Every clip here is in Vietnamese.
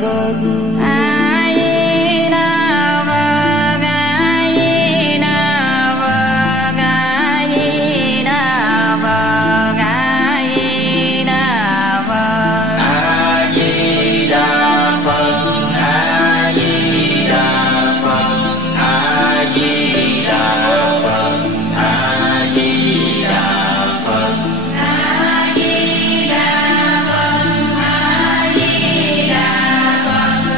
Phật. A Di Đà Phật. A Di Đà Phật. A Di Đà Phật. A Di Đà Phật. A Di Đà Phật. A Di Đà Phật. A Di Đà Phật. A Di Đà Phật. A Di Đà Phật. A Di Đà Phật.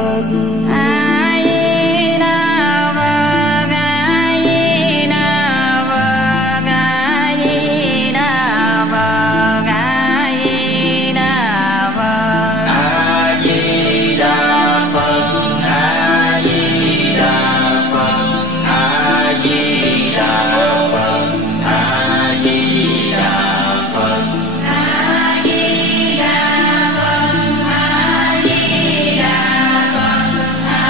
Phật. A Di Đà Phật. A Di Đà Phật. A Di Đà Phật. A Di Đà Phật. A Di Đà Phật. A Di Đà Phật. A Di Đà Phật. A Di Đà Phật. A Di Đà Phật. A Di Đà Phật. A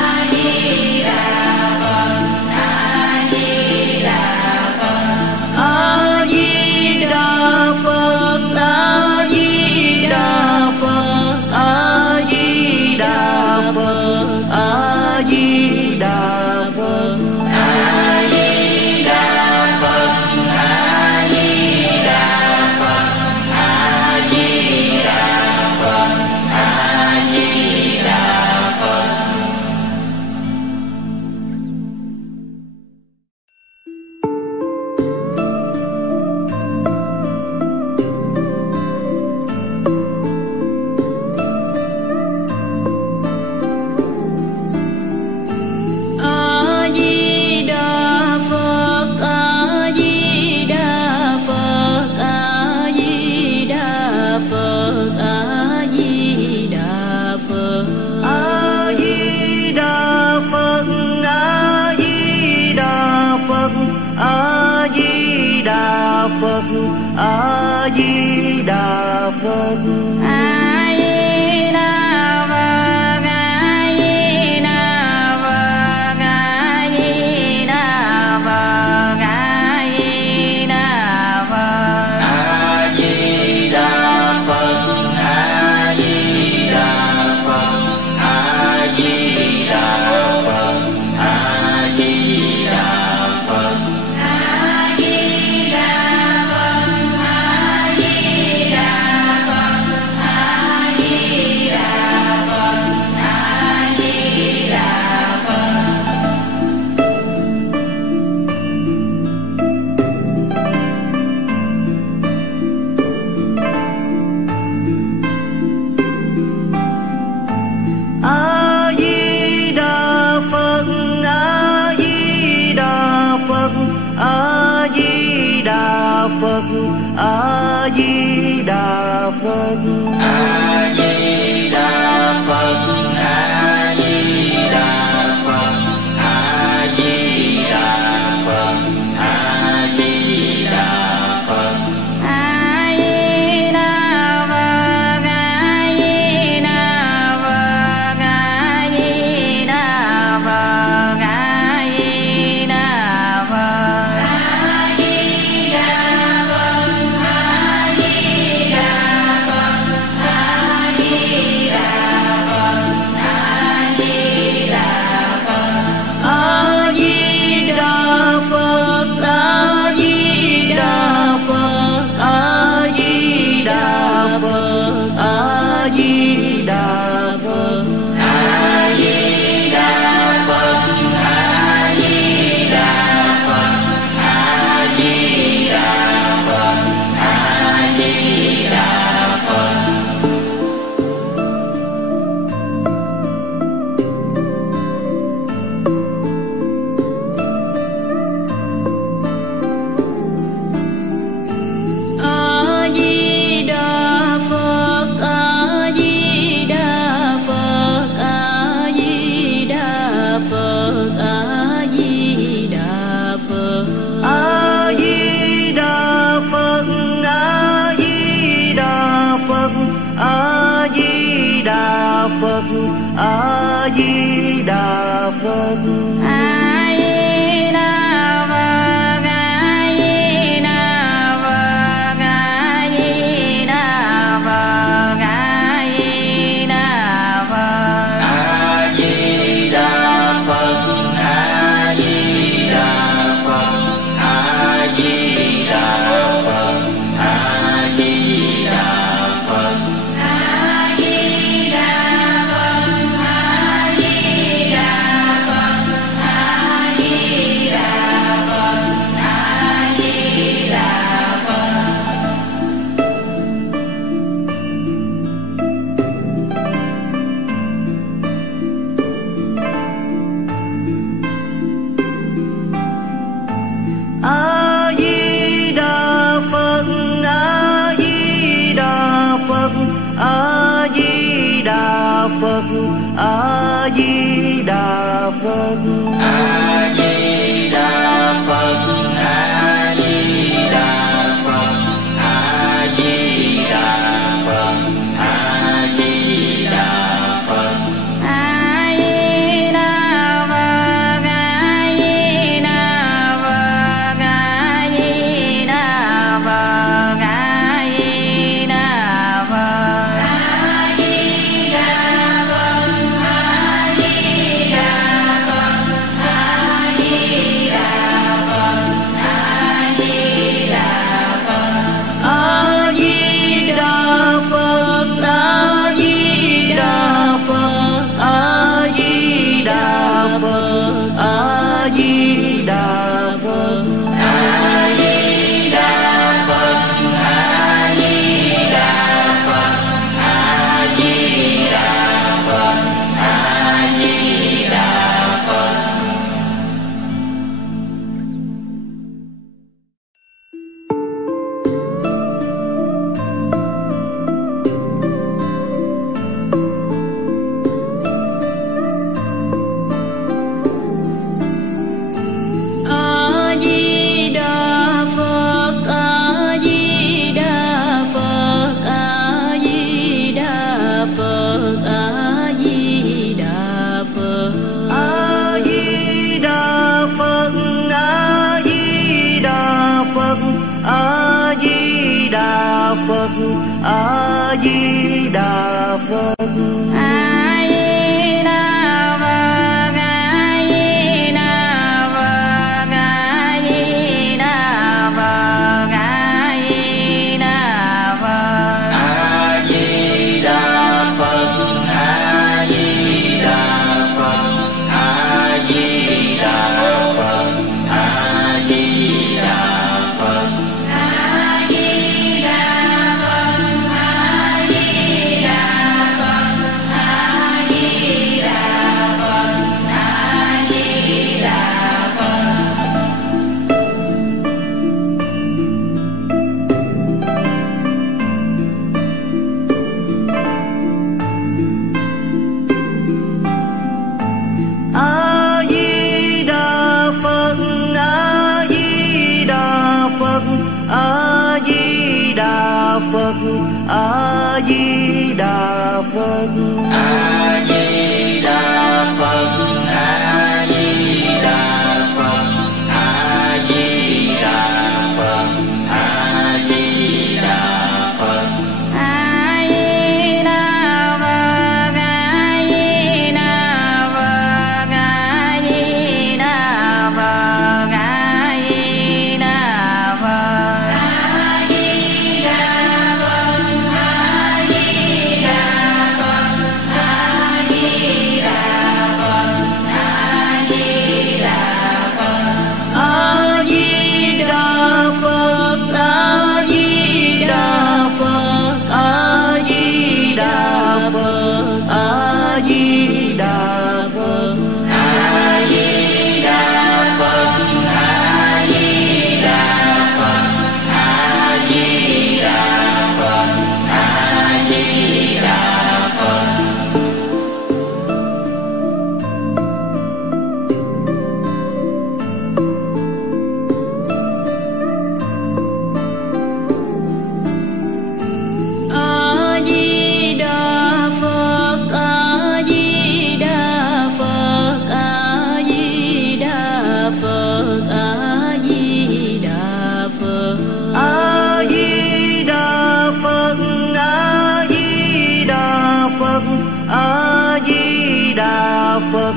Phật,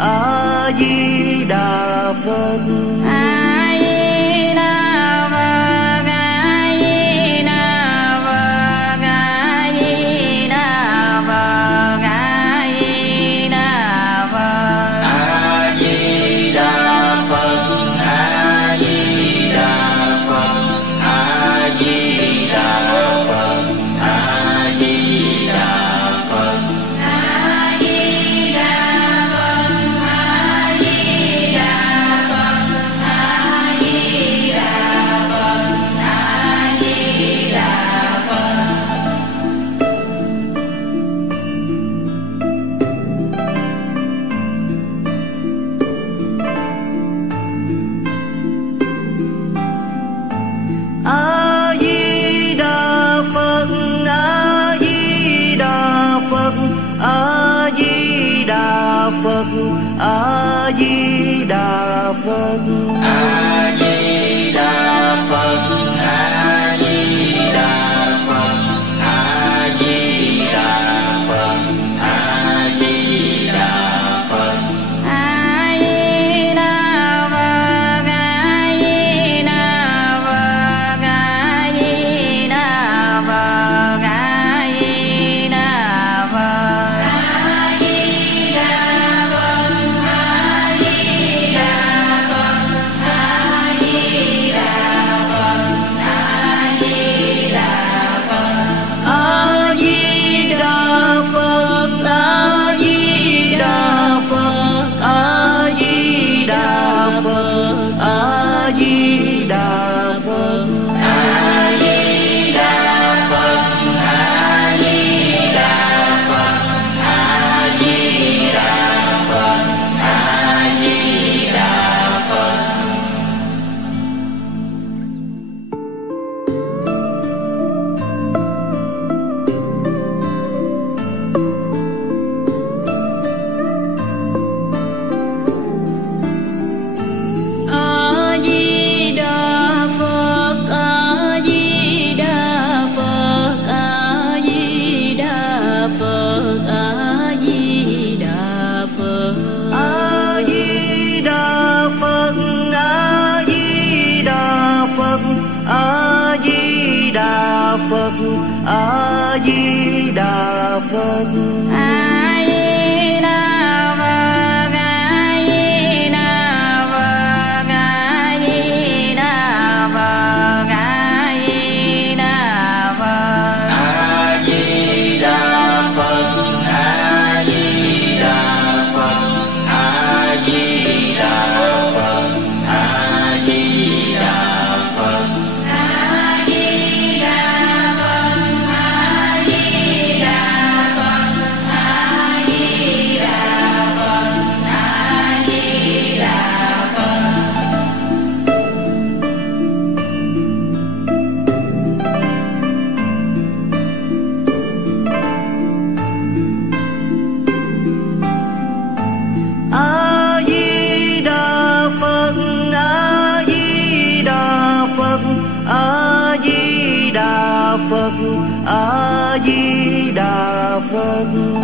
A Di Đà Phật. A Di Đà Phật, A Di Đà Phật, A Di Đà Phật, A Di Đà Phật. A Di Đà Phật, A Di Đà Phật, A Di Đà Phật, A Di Đà Phật. A Di Đà Phật, A Di Đà Phật, A Di Đà Phật, A Di Đà Phật. A Di Đà Phật, A Di Đà Phật, A Di Đà Phật, A Di Đà Phật. A Di Đà Phật, A Di Đà Phật, A Di Đà Phật, A Di Đà Phật. A Di Đà Phật, A Di Đà Phật, A Di Đà Phật, A Di Đà Phật. A Di Đà Phật, A Di Đà Phật, A Di Đà Phật, A Di Đà Phật. A Di Đà Phật, A Di Đà Phật, A Di Đà Phật, A Di Đà Phật. A Di Đà Phật, A Di Đà Phật, A Di Đà Phật, A Di Đà Phật. A Di Đà Phật, A Di Đà Phật, A Di Đà Phật, A Di Đà Phật. A Di Đà Phật, A Di Đà Phật, A Di Đà Phật, A Di Đà Phật. A Di Đà Phật, A Di Đà Phật, A Di Đà Phật, A Di Đà Phật. A Di Đà Phật, A Di Đà Phật, A Di Đà Phật, A Di Đà Phật. A Di Đà Phật, A Di Đà Phật, A Di Đà Phật, A Di Đà Phật. A Di Đà Phật, A Di Đà Phật, A Di Đà Phật, A Di Đà Phật.